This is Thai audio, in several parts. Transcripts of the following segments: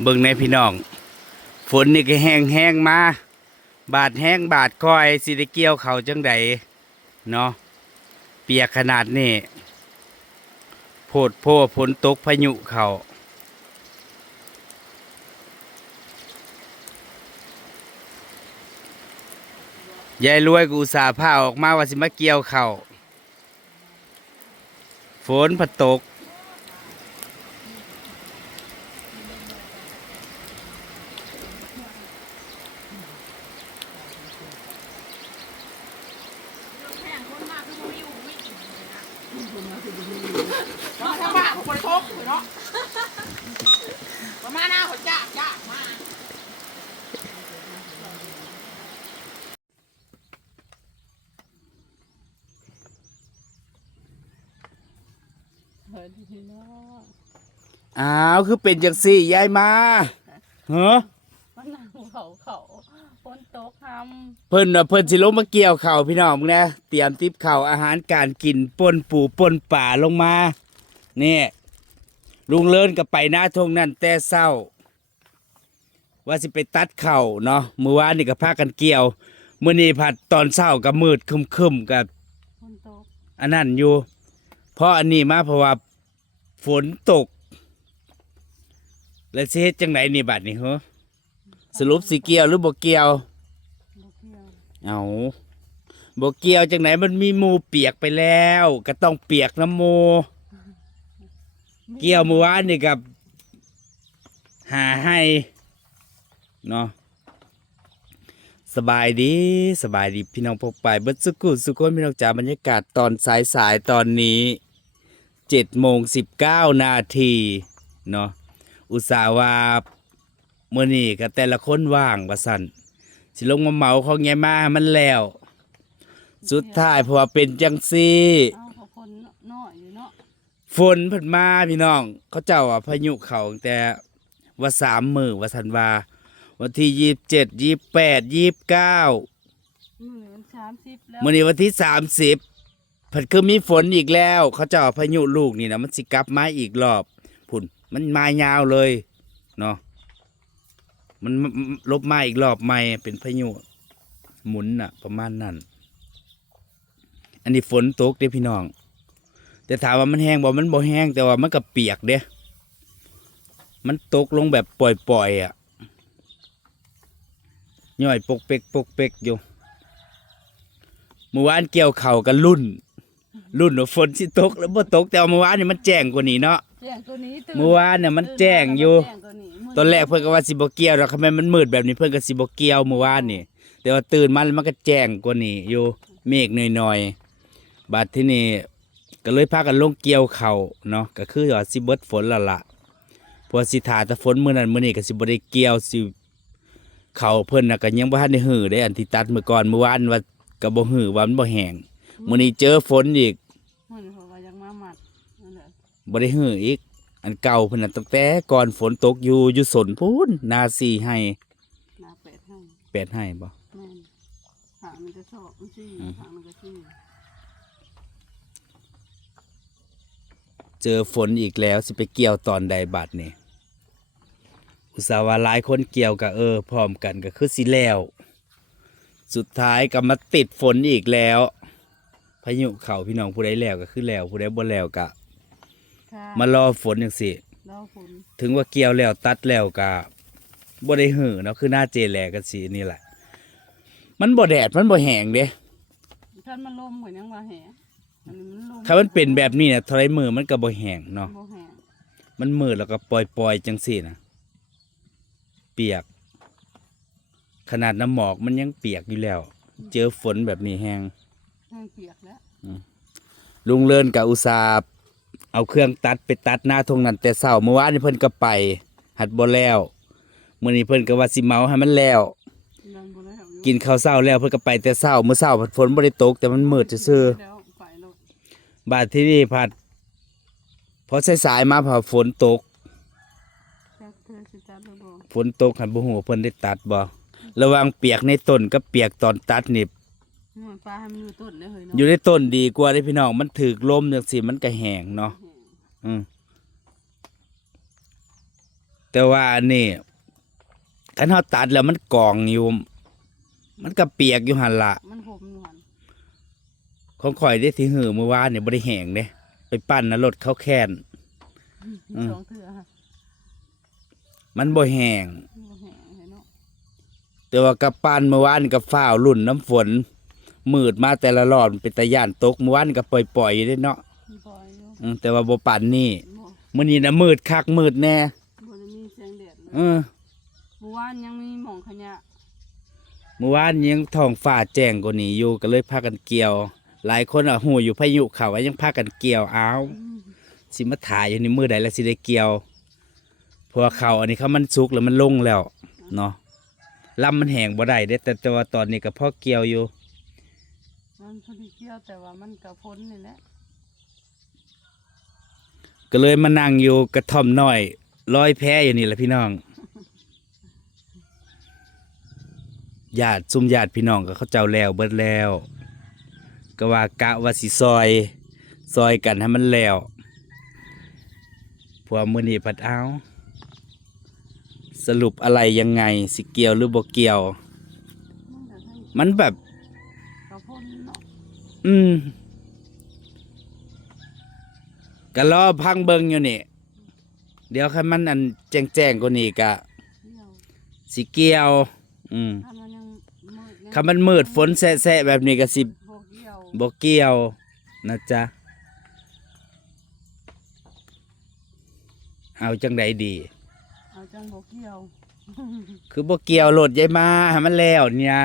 เบิ่งในพี่น้อง ฝนนี่ก็แห้งแห้งมา บาดแห้งบาดคอยสิได้เกี่ยวเขาจังใดเนาะเปียกขนาดนี้โพดโพฝนตกพายุเขายายรวยกูอุตสาผ้าออกมาว่าสิมาเกี่ยวเขาฝนผัดตก เนาะถ้าว่าของคนโคกเนาะประมาณหน้าเขาจ้าจ้ามา เฮ้ยพี่น้องอ้าวคือเป็นจังสี่ยายมาเฮ้อมันนั่งเขาเขาฝนตกทเพิ่นว่าเพิ่นสิลงมาเกี่ยวข้าวพี่น้องมึงนะเตรียมติบข้าวอาหารการกินป่นปูป่นป่าลงมานี่ลุงเลินก็ไปหน้าทงนั่นแต่เศร้า ว่าสิไปตัดเข่าวเนาะเมื่อวานนี่ก็พากันเกี่ยวมื้อนี้ผัดตอนเช้าก็มืดครึมๆกับำฝนตกอันนั้นอยู่เพราะอันนี้มาเพราะว่า ฝนตก แล้วสิเฮ็ดจังไหนนี่บัดนี้เหรอสรุปสิเกี่ยวหรือบ่เกี่ยวบ่เที่ยวเอาบ่เกี่ยวจังไหนมันมีหมูเปียกไปแล้ว ก็ต้องเปียกน้ำหมูเกี่ยวเมื่อวานนี่กับ หาให้เนาะสบายดีสบายดีพี่น้องพกไปเบิดสุกุสุกคนพี่น้องจ๋าบรรยากาศตอนสายสายๆตอนนี้ เจ็ดโมงสิบเก้านาทีเนาะอุตส่าห์ว่าเมื่อนี้ก็แต่ละคนว่างว่าสั่นสิลงมาเหมาของยายมาให้มันแล้ว สุดท้ายเพราะว่าเป็นจังซี่เอ้าเขาคนน้อยอยู่เนาะฝนเพิ่นมาพี่น้อง เขาเจ้าว่าพายุเขาตั้งแต่ว่าสามมือว่าสันว่า วันที่ยี่สิบเจ็ดยี่แปดยี่เก้า มือมันสามสิบแล้ว มื่อนี้วันที่สามสิบ เพิ่นคือมีฝนอีกแล้ว เขาเจ้าว่าพายุลูกนี่นะมันสิกลับมาอีกรอบพุ่นมันมายาวเลยเนาะมันลบมาอีกรอบใหม่เป็นพายุหมุนน่ะ ประมาณนั้น อันนี้ฝนตกเด้พี่น้อง แต่ถามว่ามันแห้งบ่มันบ่แห้งแต่ว่ามันก็เปียกเด้มันตกลงแบบปล่อยๆอะย่อยปกเปกปกเปกอยู่เมื่อวานเกี่ยวเข่ากันรุ่น รุ่นว่าฝนสิตกแล้วบ่ตกแต่ว่าเมื่อวานนี่มันแจ้งกว่านี้เนาะแจ้งตัวนี้ตื่นเมื่อวานเนี่ยมันแจ้งอยู่ แจ้งตัวนี้มื้ตอนแรกเพิ่นก็ว่าสิบ่เกี่ยวดอกทำไมมันมืดแบบนี้เพิ่นก็สิบ่เกี่ยวเมื่อวานนี่ แต่ว่าตื่นมาแล้วมันก็แจ้งกว่านี้อยู่เมฆหน่อยๆบัดที่นี่ก็เลยพากันลงเกี่ยวเขาวเนาะก็คือว่าสิเบิดฝนแล้วล่ะเพราะว่าสิถาแต่ฝนมื้อนั้นมื้อนี้ก็สิบ่ได้เกี่ยวสิเขาวเพิ่นน่ะก็ยังบ่ทันได้หื้อได้อันที่ตัดเมื่อก่อนเมื่อวานว่าก็บ่หื้อว่ามันบ่แห้งมื้อนี้เจอฝนอีก มื้อนี้เขาก็ยังมาหมัดนั่นแหละบ่ได้หื้ออีก อันเก่าเพิ่นน่ะตั้งแต่ก่อนฝนตกอยู่อยู่สนพูนนาซีให้หน้าเป็ดให้แปดให้บ่แม่นหางมันจะชอบมันสิอืมหางมันก็สิเจอฝนอีกแล้วสิไปเกี่ยวตอนใดบัดนี่อุตส่าห์ว่าหลายคนเกี่ยวกับเออ พร้อมกันก็คือสิแล้ว สุดท้ายก็มาติดฝนอีกแล้ว พายุเข้าพี่น้องผู้ใดแล้วก็คือแล้วผู้ใดบ่แล้วก็ค่ะมารอฝนจังซี่รอฝนถึงว่าเกี่ยวแล้วตัดแล้วก็บ่ได้หื้อเนาะคือหน้าเจแลกันสินี่แหละ มันบ่แดดมันบ่แห้งเด้ท่านมันลมเหมือนยังว่าแหอันนี้มันลมถ้ามันเป็นแบบนี้เนี่ยทรายมือมันก็บ่แห้งเนาะบ่แหมันมืดแล้วก็ปล่อยปล่อยๆจังสี่นะเปียก ขนาดน้ำหมอกมันยังเปียกอยู่แล้ว เจอฝนแบบนี้แห้งแห้ง เปียกแล้วลุงเลินกับอุตสาห์เอาเครื่องตัดไปตัดหน้าทงนั้นแต่เช้าเมื่อวานนี่เพิ่นก็ไป หัดบ่แล้วมื้อนี้เพิ่นก็ว่าสิเมาให้มันแล้วดันบ่แล้วอยู่กินข้าวเช้าแล้วเพิ่นก็ไปแต่เช้ามื้อเช้าฝนบ่ได้ตกแต่มันมืดซื่อแล้วไปโลดๆบาดที่นี่ผัดพอสายๆมาพอฝนตกจักเธอสิจัดแล้วบ่ฝนตกหันบ่ฮู้ว่าเพิ่นได้ตัดบ่ระหวังเปียกในต้นกับเปียกตอนตัดนี่มัน ปลาให้มันอยู่ต้นเลยเฮ้ยเนาะอยู่ในต้นดีกว่าเด้พี่น้องมันถึกลมจังซี่มันก็แห้งเนาะอืมแต่ว่าอันนี้คันเฮาตัดแล้วมันกองอยู่ มันก็เปียกอยู่หั่นละมันผมอยู่หันของข่อยได้ที่หือเมื่อวานเนี่ยบ่ได้แห้งเด้ไปปั้นนะรถเขาแค้นอืมสองเถื่อค่ะมันบ่แห้งมันบ่แห้งเลยเนาะแต่ว่ากับปั้นเมื่อวานนี่กับฟ้าวรุ่นน้ำฝน มืดมาแต่ละรอบมันเป็นตะย่านตกเมื่อวานนี่ก็ปล่อยๆเด้เนาะมีปล่อยอยู่อืมแต่ว่าบ่ปานนี่บ่มื้อนี้น่ะมืดคักมืดแน่บ่ได้มีแสงแดดเลยเออเมื่อวานยังมีหมองขยะเมื่อวานยังท้องฟ้าแจ้งกว่านี้อยู่ก็เลยพากันเกี่ยว หลายคนอะหูอยู่พายุเข้าอะยังพากันเกี่ยวอ้าว อืมสิมาถ่ายอยู่ในมือใดแล้วสิได้เกี่ยวเพราะว่าเขาอันนี้เขามันสุกแล้วมันลงแล้วเนาะลำมันแห้งบ่ได้เด้แต่แต่ว่าตอนนี้ก็พอเกี่ยวอยู่ มันพอดีเกี่ยวแต่ว่ามันก็พ้นนี่แหละก็เลยมานั่งอยู่กระท่อมน้อยลอยแพอยู่นี่แหละพี่น้องญาติซุ่มญาติพี่น้องก็เขาเจ้าแล้วเบิดแล้ว ก็ว่ากะว่าสิซอย ซอยกันให้มันแล้วพวกมื้อนี้พัดเอาสรุปอะไรยังไง สิเกี่ยวหรือบ่เกี่ยว มันแบบ อืมก็รอพังเบิงอยู่นี่ เดี๋ยวคันมันอันแจ้งแจ้งๆกว่านี้กะเกี่ยวสิเกี่ยว อืมถ้ามันยังมืดยังคันมันมืดฝนแสะๆแบบนี้ก็สิบ่เกี่ยวบ่เกี่ยวนะจ๊ะ เอาจังใดดี เอาจังบ่เกี่ยว คือบ่เกี่ยวโหลดยายมาให้มันแล้วเนี่ย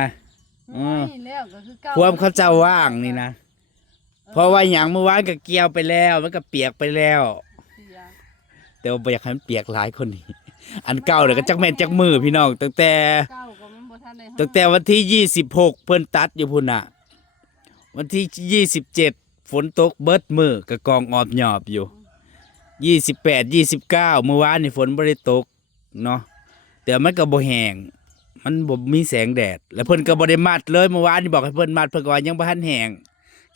อืมไม่แล้วก็คือเก่าความเขาเจ้าว่างนี่นะเพราะว่าอย่างเมื่อวานก็เกี่ยวไปแล้ว มันก็เปียกไปแล้ว เสียแต่ว่าบ่อยากให้มันเปียกหลายคนนี้ อันเก่าเดี๋ยวก็จักแม่นจักมือพี่น้องตั้งแต่ เก่าก็มันบ่ทันได้ตั้งแต่วันที่ยี่สิบหกเพิ่นตัดอยู่พุ่นน่ะ วันที่ยี่สิบเจ็ดฝนตกเบิดมือกระกองออบหยอบอยู่ยี่สิบแปดยี่สิบเก้าเมื่อวานนี่ฝนบ่ได้ตกเนาะแต่มันก็บ่แห้ง มันบ่มีแสงแดด แล้วเพิ่นก็บ่ได้มัดเลยเมื่อวานนี่บอกให้เพิ่นมัดเพิ่นก็ว่ายังบ่ทันแห้ง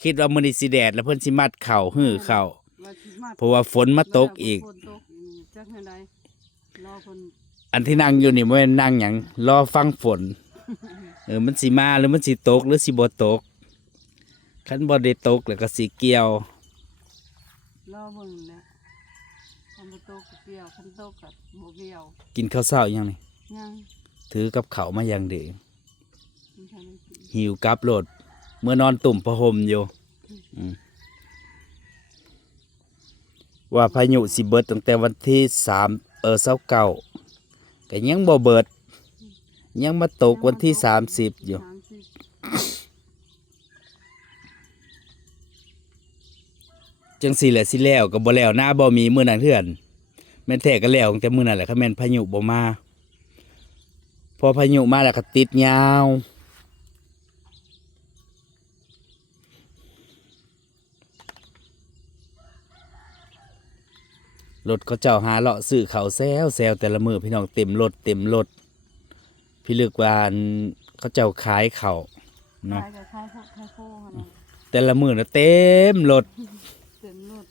คิดว่ามื้อนี้สิแดด แล้วเพิ่นสิมัดเข่าหื้อเข่าว่าสิมาเพราะว่าฝนมาตกอีก ฝนตกอีกจักแม่นใดรอเพิ่นอันที่นั่งอยู่นี่บ่แม่นนั่งหยังรอฟังฝน เออมันสิมาหรือมันสิตกหรือสิบ่ตกคันบ่ได้ตกแล้วก็สิเกี่ยว รอเบิ่งแหละคันบ่ตกก็เกี่ยวคันตกก็บ่เกี่ยวกินข้าวเช้ายังนี่ยัง ถือกับเขามาอย่างดีหิวกลับโลด เมื่อนอนตุ่มประหมอยู่ว่าพายุสิเบิดตั้งแต่วันที่สามเออเสาเก่าก็ยังบ่เบิด ยังมาตกวันที่สามสิบอยู่จังสี่แหละสิแล้วก็บ่แล้วหน้าบ่มีมือนั้นเทื่อนแม่นแท้ก็แล้วแต่มือนั้นแหละคันแม่นพายุบ่มา พอพายุมาแล้วก็ติดยาวรถเขาเจ้าหาเลาะซื้อเขาวแซวแซวแต่ละมือพี่น้องเต็มรถเต็มรถพี่ลึกว่าอันเขาเจ้าขายเขาวเนาะขายกับข้าวโพดข้าวโพดหั่นน่ะแต่ละมือนะเต็มรถเต็มรถก็มือ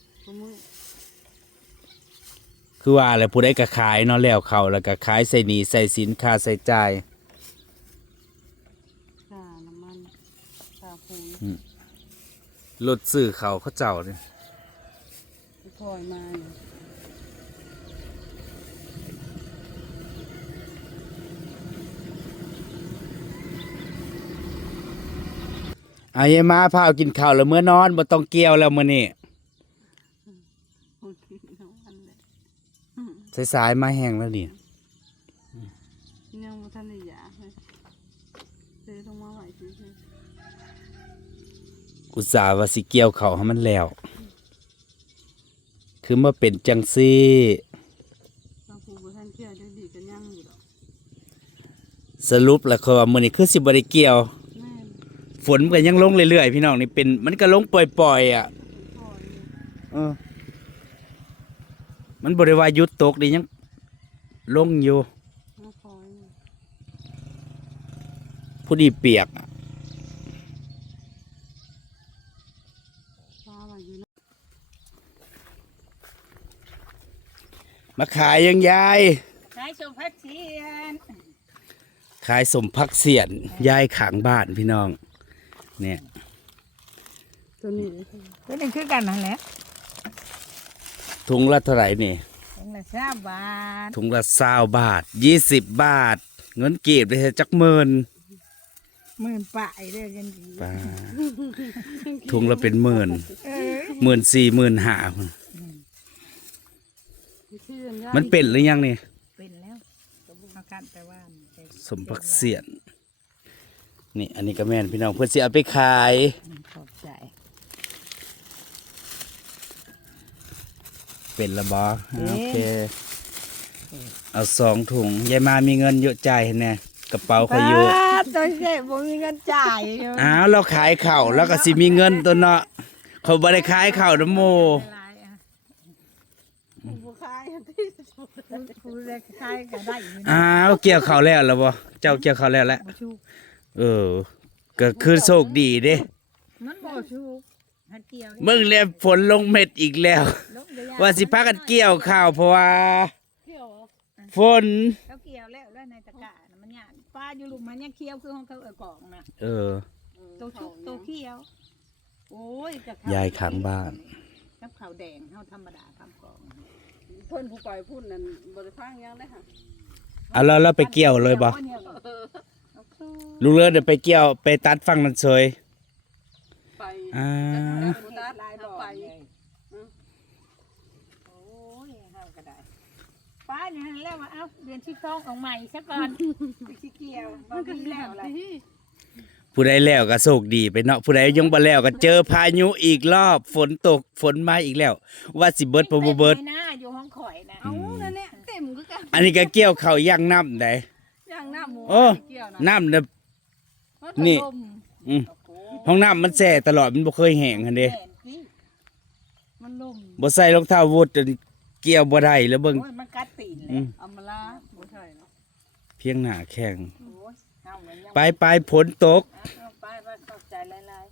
คือว่าอะไรผู้ใดก็ขายเนาะแล้วเขาแล้วก็ขายใส่หนีใส่สินค้าใส่จ่ายค่าน้ำมันค่าปุ๋ยรถซื้อเขาเขาเจ้าเนี่ยที่คอยมาอยู่เอายายมาพาเอากินข้าวแล้วเมื่อนอนบ่ต้องเกี่ยวแล้วมื้อนี้ โอเคทั้งวันเลย สายๆมาแห้งแล้วนี่ยังบ่ทันได้ยาเลยซื้อลงมาไว้ซื่ออุตส่าห์ว่าสิเกี่ยวเขาวให้มันแล้ว คือมาเป็นจังซี่ๆบางผู้บ่ทันเกี่ยวจังดีก็ยังอยู่ดอกสรุปแล้วคือว่ามื้อนี้คือสิบ่ได้เกี่ยว แม่นฝนมันก็ยังลงเรื่อยๆพี่น้องนี่เป็น มันก็ลงปล่อยๆอะคอยอยู่เออ มันบ่ได้ว่าหยุดตกดิยังลงอยู่มาคอยอยู่ผู้ดีเปียกอะฟ้าว่าอยู่เนาะมาขายยังยายขสมพักเสียน ขายสมพักเสียนยายขางบ้านพี่น้อง เนี่ย ตัวนี้ก็นึงคือกันนั่นแหละ ถุงละเท่าไหร่นี่เป็นละสามบาทถุงละเศร้าบาทยี่สิบบาท เงินกีบได้จักหมื่นหมื่นป่ายเด้อกันดีป้าถุงละเป็นหมื่นเออหมื่นสี่หมื่นห้าชื่อญาติมันเป็นหรือยังนี่เป็นแล้วเอากันแต่ว่าแต่สมพักเสียนนี่อันนี้ก็แม่นพี่น้องเพื่อนสิเอาไปขาย ขอบใจ เป็นละบอโอเค เอาสองถุงยายมามีเงินเยอะจ่ายแน่กระเป๋าเขาอยู่ป้าตัวเจ๊บ่มีเงินจ่ายเดี๋ยวอ้าวเราขายข้าวแล้วก็สิมีเงินตัวเนาะเขาบ่ได้ขายข้าวน้ำโมหลายอะผู้ขายที่สุดผู้ได้ขายก็ได้อยู่นะอ้าวเกี่ยวข้าวแล้วแล้วบ่เจ้าเกี่ยวข้าวแล้วแหละบ่ชูเออ ก็คือโชคดีเด้มันบ่ชูหันเกี่ยวมึงเรียฝนลงเม็ดอีกแล้วลงเดี๋ย ว่าสิพากันเกี่ยวข้าวเพราะว่าเที่ยวฝน เขาเกี่ยวแล้วแล้วในตะกร้าน่ะมันหยาดป้าอยู่หลุมมันยังเคี้ยวคือของเขาเออกล่องน่ะเออ ตัวชุบตัวเคี้ยว โอ้ยจะยายข้างบ้าน กับข้าวแดงเฮาธรรมดาทำกล่องเพิ่นผู้ปล่อยพูดนั่นบริฟังยังได้ค่ะเอาแล้วเราไปเกี่ยวเลยบ่ลูกเรือเดี๋ยวไปเกี่ยวไปตัดฟังนั่นเฉย ไปอ่าบุตรลายดเอาอกไป เลยโอ้ยเฮาก็ได้ ป้าเนี่ยแล้วว่าเอ้าเดือนที่สองของใหม่ซะก่อนไปสิเกี่ยวบ่มีแล้วล่ะผู้ใดแล้วก็โชคดีไปเนาะผู้ใดยังบ่แล้วก็เจอพายุอีกรอบ ฝนตกฝนมาอีกแล้ว ว่าสิเบิดบ่บ่เบิดไม่น่าอยู่ห้องข่อยนะเอานั่นเนี่ยเต็มก็กันอันนี้ก็เกี่ยวข้าวย่างน้ำได้ย่างน้าหมูโอ้เกี่ยวนะน้ำน่ะนี่อืมห้องน้ำมันแช่ตลอดมันบ่เคยแห้งหั่นเด้มันล่มบ่ใส่รองเท้าวูดจน เกี่ยวบ่ได้แล้วเบิ่ง โอ้ยมันกัดตีนอืแล้วมเอามาลาบ่ใช่เนาะเพียงหน้าแข้งโอ้ยเอามันยังไปไปฝนตกเอาไปไปเข้าใจหลาย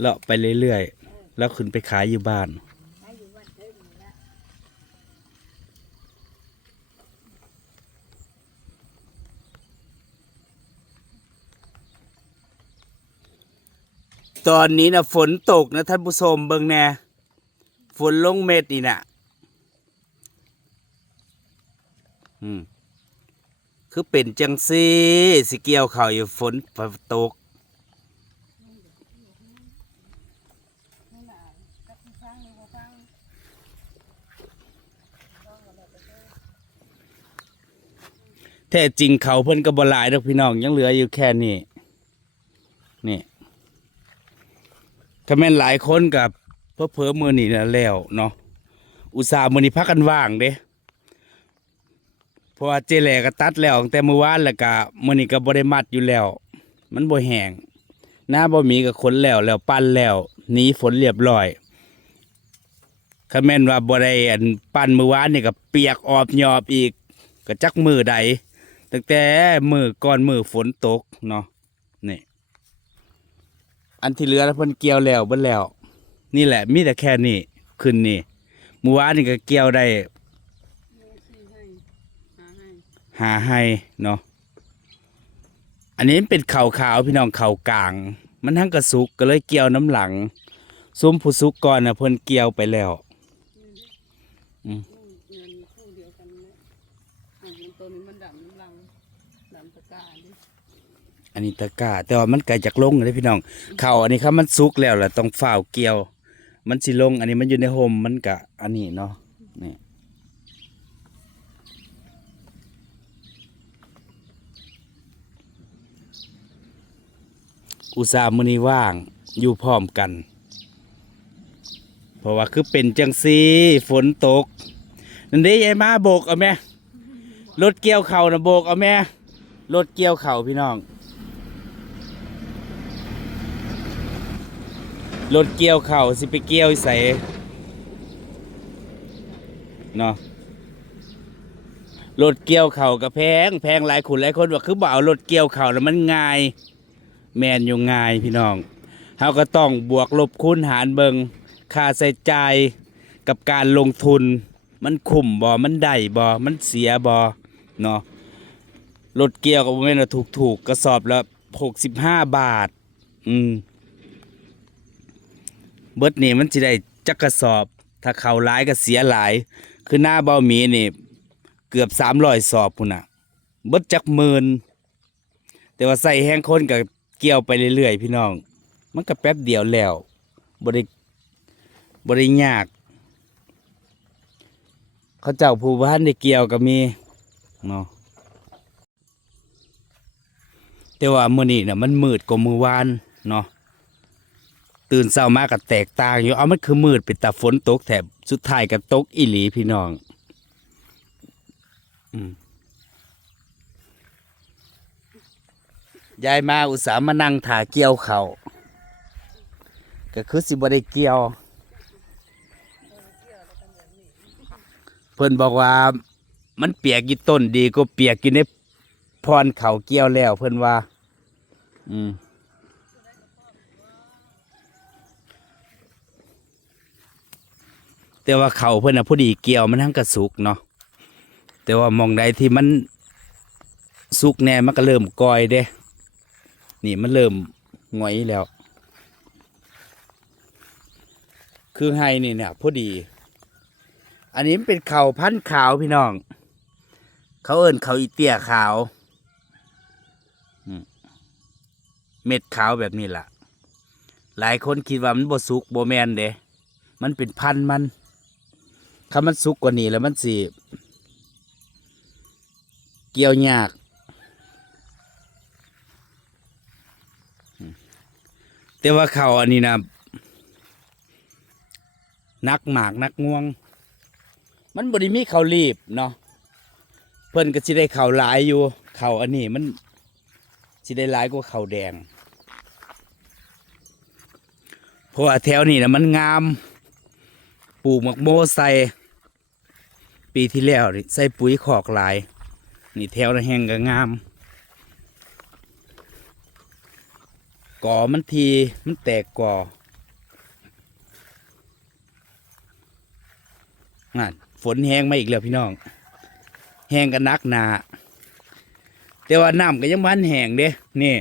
เลาะไปเรื่อยๆ แล้วขึ้นไปขายอยู่บ้าน ๆให้อยู่วันเทิงนี่นะตอนนี้นะฝนตกนะท่านผู้ชมเบิ่งแน่ฝนลงเม็ดนี่น่ะ อืมคือเป็นจังซีสิเกี่ยวเขาอยู่ฝนตกแท้จริงเขาเพิ่นก็บ่หลายดอกพี่น้องยังเหลืออยู่แค่นี้นี่ถ้าแม่นหลายคนกับเพื่อเพิ่มมือนี่นะแล้วเนาะอุตส่าห์มือนี่พักกันว่างเด้ เพราะว่าเจแหลก็ตัดแล้วตั้งแต่เมื่อวานแล้วก็มือนี่ก็บ่ได้มัดอยู่แล้ว มันบ่แห้งหน้าบ่มีก็ขนแล้วแล้วปั้นแล้วหนีฝนเรียบร้อยถ้าแม่นว่าบ่ได้อันปั้นเมื่อวานนี่ก็เปียกออบยอบอีก ก็จักมือใดตั้งแต่มือก่อนมือฝนตกเนาะนี่อันที่เหลือแล้วเพิ่นเกี่ยวแล้วเบิ่แล้ว นี่แหละมีแต่แค่นี้ขึ้นนี่เมื่อวานนี่ก็เกี่ยวได้ ที่ให้หาใหาให้เนาะอันนี้เป็นเข่าขาวพี่น้องเข่ากลาง มันทั้งกระสุกก็เลยเกี่ยวน้ำหลัง ซุ้มผู้สุกก่อนนะเพิ่นเกี่ยวไปแล้วเงินเกลี่ยอ่าตัวนี้มันดำน้ำลังดำตะกร้าดิอันนี้ตะกร้าแต่ว่ามันไกลจากลงเลยพี่น้อง เข่าอันนี้ครับมันสุกแล้วแหละต้องฝ่าวเกี่ยว มันสิลง อันนี้มันอยู่ในโฮมมันกะอันนี้เนาะนี่ อุตส่าห์มือนี้ว่างอยู่พร้อมกัน เพราะว่าคือเป็นจังซีฝนตก นั่นเด้ยายมาโบกเอาแม่รถเกี่ยวเข่านะโบกเอาแม่รถเกี่ยวเข่าพี่น้องรถเกี่ยวเข่าสิไปเกี่ยวใส่เนาะรถเกี่ยวเข่ากับแพง แพงหลายขุนหลายคนว่าคือบ่เอารถเกี่ยวเข่าแล้วมันง่าย แมนอยู่ง่ายพี่น้องเฮาก็ต้องบวกลบคูณหารเบิงค่าใช้จ่ายกับการลงทุน มันคุ้มบ่มันได้บ่มันเสียบ่เนาะรถเกียวก็บ่แม่นว่าถูกๆกระสอบละ65บห้าบาท อืมเบิดนี่มันสิได้จักกระสอบ ถ้าเขาหลายก็เสียหลาย คือหน้าเบาหมีนี่ เกือบ300สอบพุ่นน่ะ เบิดจักหมื่นแต่ว่าใส่แห้งคนก็ เกี่ยวไปเรื่อยๆ พี่น้อง มันก็แป๊บเดียวแล้วบ่ได้บ่ได้ยาก เขาเจ้าผู้บ้านได้เกี่ยวก็มีเนาะแต่ว่ามื้อนี้น่ะมันมืดกว่ามื้อวานเนาะตื่นเช้ามาก็แตกต่างอยู่เอามันคือมืดเป็นตาฝนตกแถบสุดท้ายก็ตกอีหลีพี่น้อง อืม ยายมาอุตส่าห์มานั่งถ่าเกี่ยวเขาก็คือสิบได้เกี่ยว เพิ่นบอกว่ามันเปียกอยู่ต้นดีก็เปียกอยู่ในพรเขาเกี่ยวแล้ว เพิ่นว่า อืมแต่ว่าเขาเพิ่นนะพอดีเกี่ยวมันทั้งกระสุกเนาะแต่ว่ามองใดที่มันสุกแน่มันก็เริ่มกอยเด้ นี่มันเริ่มหงอยแล้ว คือไฮนี่เนี่ยพอดี อันนี้มันเป็นเขาพันขาวพี่น้อง เขาเอิ้นเขาอีเตียขาว เม็ดขาวแบบนี้ล่ะ หลายคนคิดว่ามันบสุกโบแมนเด้มันเป็นพันมันถ้ามันสุกกว่านี้แล้วมันสิเกี่ยวยากอืม แต่ว่าเขาอันนี้นะนักหมากนักง่วง มันบริมีเขารีบเนาะเพิ่นก็สิได้เขาหลายอยู่เขาอันนี้มันสิได้หลายกว่าเขาแดงเพราะว่าแถวนี้นะมันงามปลูกหมักโมใส่ปีที่แล้วนี่ใส่ปุ๋ยขอกหลาย นี่แถวนะแห้งก็งาม ก่อมันทีมันแตกก่อนั่นฝนแห้งมาอีกแล้วพี่น้อง แห้งกันนักหนาแต่ว่าน้ำก็ยังมันแห้งเด้นี่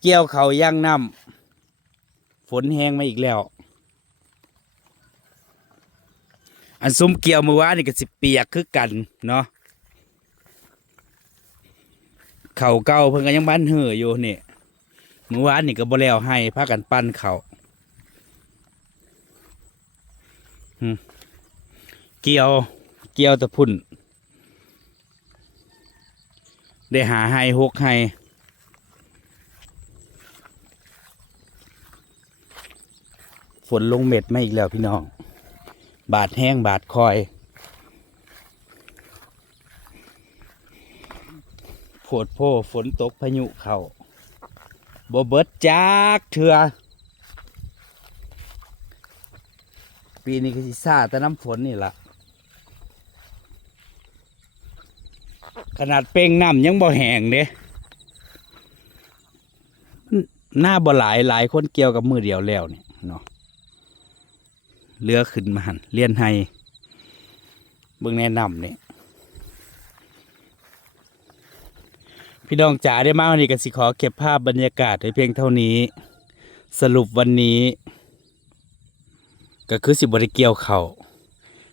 เกี่ยวเขาย่างน้ำฝนแห้งมาอีกแล้ว อันซุ้มเกี่ยวมือวานนี่ก็สิเปียกคือกันเนาะ เขาเก่าเพิ่งก็ยังบ้านเหืออยู่นี่มือวานนี่ก็บ่แล้วให้พากันปั้นเขาเกี่ยว เกี่ยวตะพุ่น ได้หาให้หกให้ฝนลงเม็ดมาอีกแล้วพี่น้อง บาดแห้งบาดคอย โผดโพฝนตกพายุเข้าบ่เบิดจากเถื่อปีนี้ก็สิซาแต่น้ำฝนนี่ละขนาดเป้งน้ำยังบ่แห้งเด้หน้าบ่หลายหลายคนเกี่ยวกับมือเดียวแล้วเนี่ยเนาะเรือขึ้นมาหันเลียนให้เบิ่งแนะนำเนี่ย พี่น้องจ๋าได้มาวันนี้ก็สิขอเก็บภาพบรรยากาศไว้เพียงเท่านี้ สรุปวันนี้ ก็คือสิบริเกียวเขา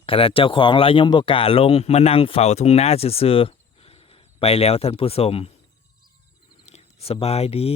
ขณะเจ้าของเรายังบกล้าลงมานั่งเฝ้าทุ่งนาซื่อๆไปแล้วท่านผู้ชมสบายดี